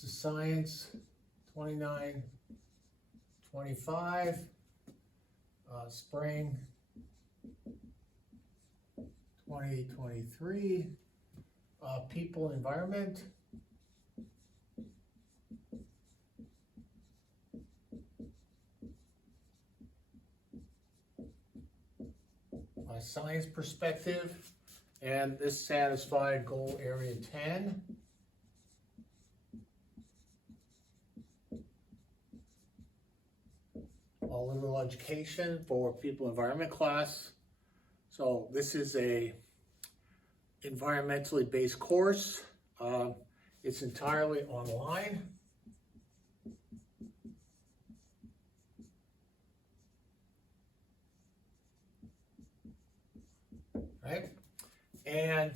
This is Science 2925, Spring 2023, People Environment. Science perspective, and this satisfied goal area 10. All level education for people environment class. So this is a environmentally based course. It's entirely online. Right? And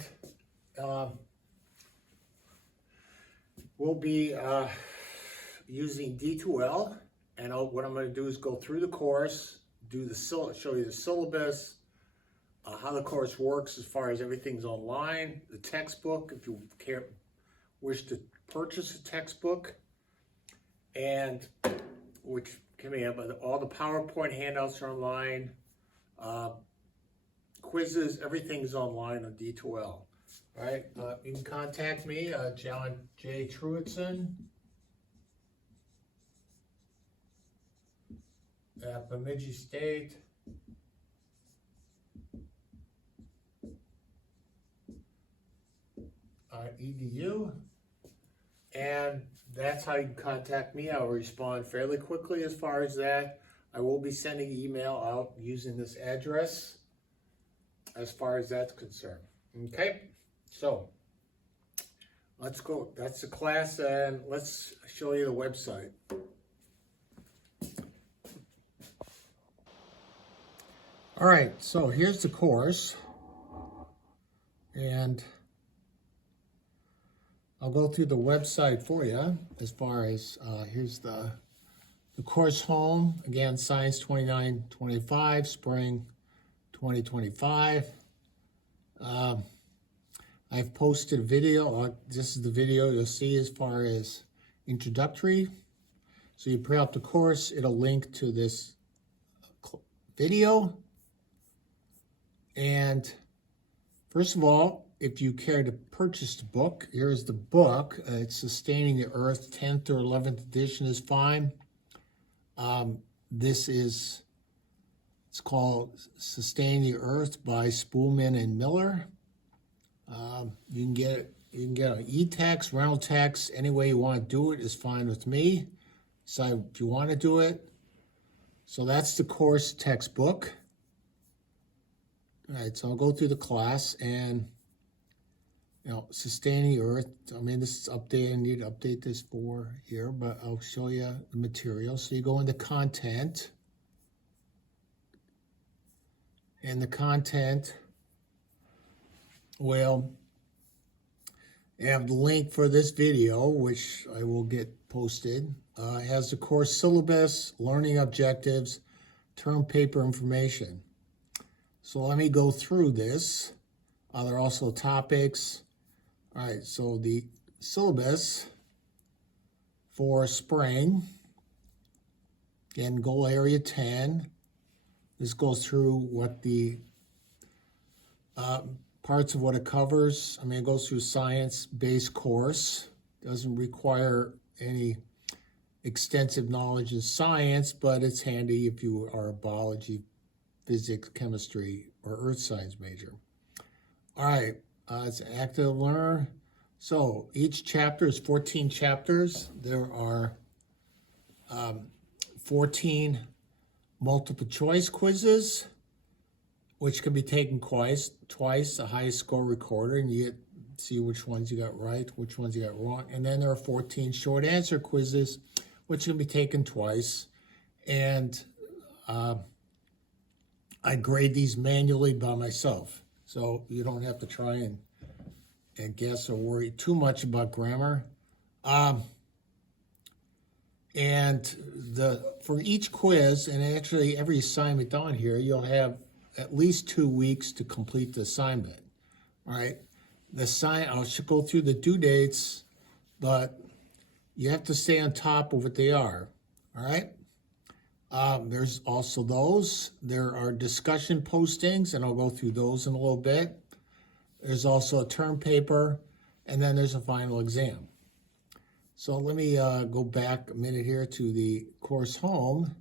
we'll be using D2L, and what I'm going to do is go through the course, show you the syllabus, how the course works as far as everything's online, the textbook, if you wish to purchase a textbook, and which can be all the PowerPoint handouts are online. Quizzes, everything's online on D2L. All right, you can contact me, John J. Truittson at Bemidji State. EDU, and that's how you can contact me. I'll respond fairly quickly as far as that. I will be sending email out using this address as far as that's concerned. Okay, so let's go. That's the class, and let's show you the website. All right, so here's the course, and I'll go through the website for you as far as here's the course home. Again, Science 2925, Spring 2025. I've posted a video. This is the video you'll see as far as introductory. So you print out the course, it'll link to this video. And first of all, if you care to purchase the book, here's the book. It's Sustaining the Earth, 10th or 11th edition is fine. It's called Sustaining the Earth by Spoolman and Miller. You can get an e-text, rental text, any way you want to do it is fine with me. Decide if you want to do it. So that's the course textbook. All right, so I'll go through the class, and Sustaining the Earth, I mean, this is updated. I need to update this for here, but I'll show you the material. So you go into content, and the content will have the link for this video, which I will get posted. It has the course syllabus, learning objectives, term paper information. So let me go through this. There are also topics. All right, so the syllabus for spring, again, goal area 10. This goes through what the parts of what it covers. I mean, it goes through science-based course. Doesn't require any extensive knowledge in science, but it's handy if you are a biology, physics, chemistry, or earth science major. All right, it's an active learner. So each chapter is 14 chapters. There are 14 multiple choice quizzes, which can be taken twice, the highest score recorded, and you see which ones you got right, which ones you got wrong. And then there are 14 short answer quizzes, which can be taken twice. And I grade these manually by myself, so you don't have to try and guess or worry too much about grammar. And for each quiz, and actually every assignment on here, you'll have at least 2 weeks to complete the assignment. All right, I should go through the due dates, but You have to stay on top of what they are, all right? There's also those. There are discussion postings, and I'll go through those in a little bit. There's also a term paper, and then there's a final exam. So let me go back a minute here to the course home.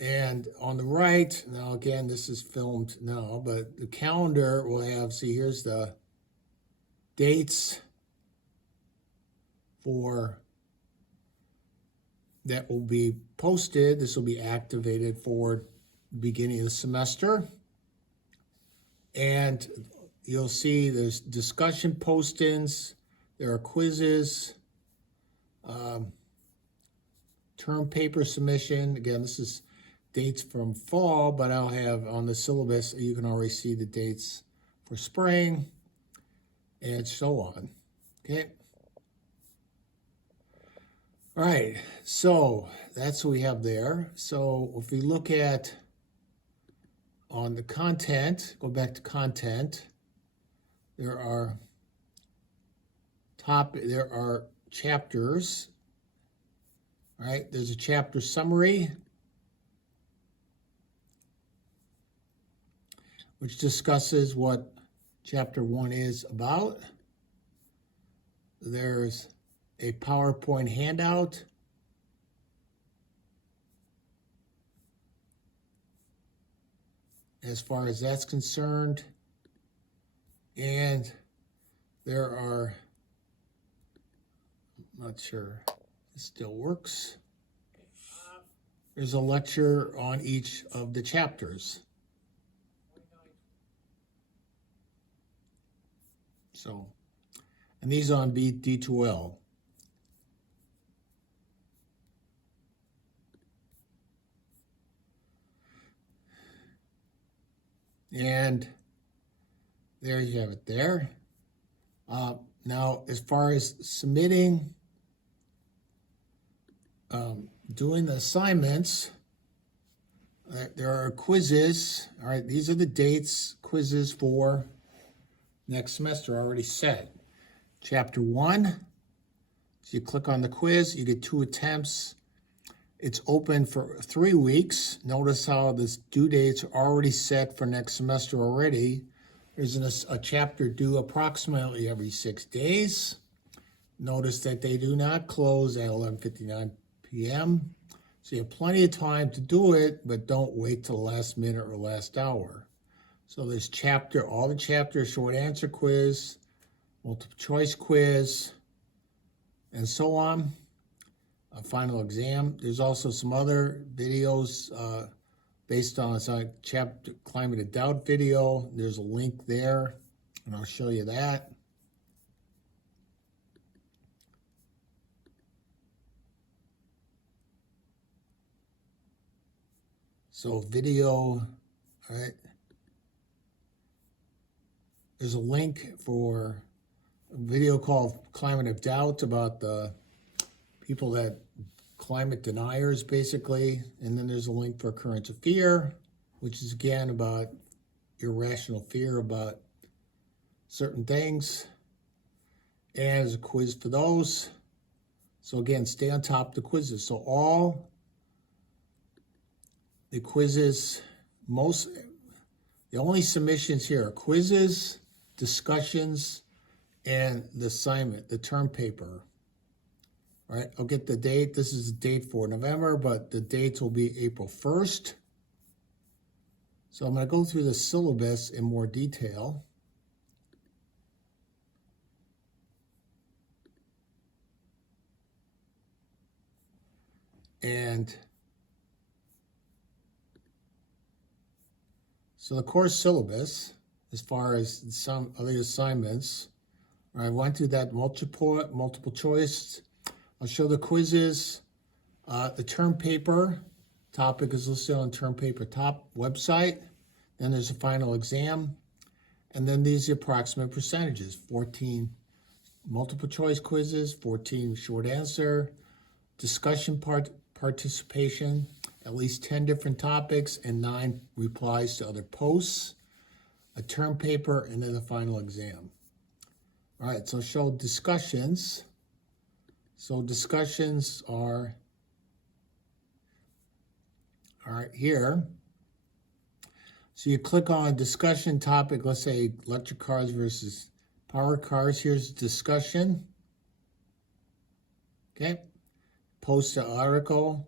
And on the right, now again, this is filmed now, but the calendar will have, see, here's the dates for that will be posted. This will be activated for the beginning of the semester. And you'll see there's discussion postings, there are quizzes, term paper submission. Again, this is dates from fall, but I'll have on the syllabus, you can already see the dates for spring and so on. Okay. All right, so that's what we have there. So if we look at on the content, go back to content, there are chapters, right? There's a chapter summary, which discusses what chapter 1 is about. There's a PowerPoint handout. As far as that's concerned. And there are, I'm not sure it still works. There's a lecture on each of the chapters. So, and these on D2L. And there you have it there. Now, as far as submitting, doing the assignments, there are quizzes. All right, these are the dates, quizzes for next semester already set. Chapter 1, so you click on the quiz, you get 2 attempts. It's open for 3 weeks. Notice how the due dates are already set for next semester already. There's a chapter due approximately every 6 days. Notice that they do not close at 11:59 p.m. So you have plenty of time to do it, but don't wait till the last minute or last hour. So there's all the chapters, short answer quiz, multiple choice quiz, and so on. A final exam. There's also some other videos based on a chapter Climate of Doubt video. There's a link there, and I'll show you that. So video, all right. There's a link for a video called Climate of Doubt about the people that climate deniers, basically. And then there's a link for Currents of Fear, which is again about irrational fear about certain things. And there's a quiz for those. So again, stay on top of the quizzes. So all the quizzes, the only submissions here are quizzes, discussions, and the assignment, the term paper. All right, I'll get the date. This is the date for November, but the dates will be April 1st. So I'm going to go through the syllabus in more detail. And so the course syllabus, as far as some of the assignments, I went through that multiple choice. I'll show the quizzes, the term paper. Topic is listed on term paper top website. Then there's a final exam. And then these are approximate percentages. 14 multiple choice quizzes, 14 short answer, discussion participation, at least 10 different topics, and 9 replies to other posts, a term paper, and then the final exam. All right, so show discussions. So discussions are right here. So you click on discussion topic, let's say electric cars versus power cars. Here's discussion. Okay. Post an article.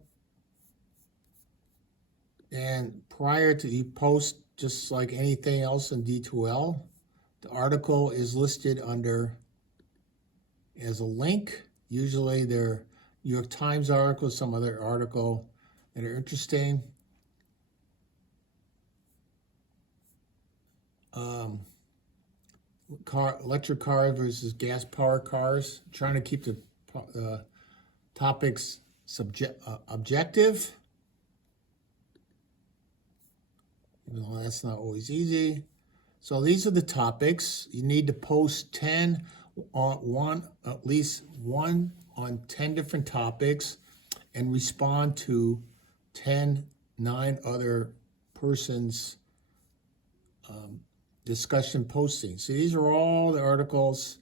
And prior to you post, just like anything else in D2L, the article is listed under as a link. Usually they're New York Times article, some other article that are interesting. Electric car versus gas power cars. Trying to keep the topics objective. Even though that's not always easy. So these are the topics. You need to post 10 on at least one on 10 different topics and respond to 9 other persons' discussion postings. So these are all the articles.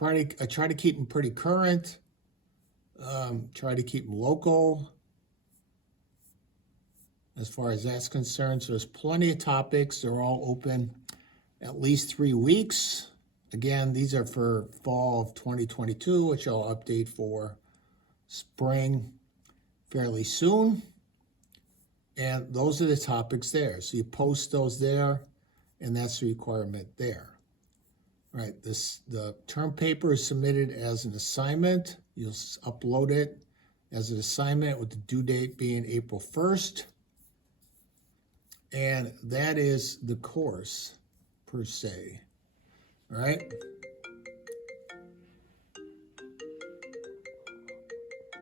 I try to keep them pretty current. Try to keep them local as far as that's concerned. So there's plenty of topics. They're all open at least 3 weeks. Again, these are for fall of 2022, which I'll update for spring fairly soon. And those are the topics there. So you post those there, and that's the requirement there. All right, the term paper is submitted as an assignment. You'll upload it as an assignment with the due date being April 1st. And that is the course per se. All right.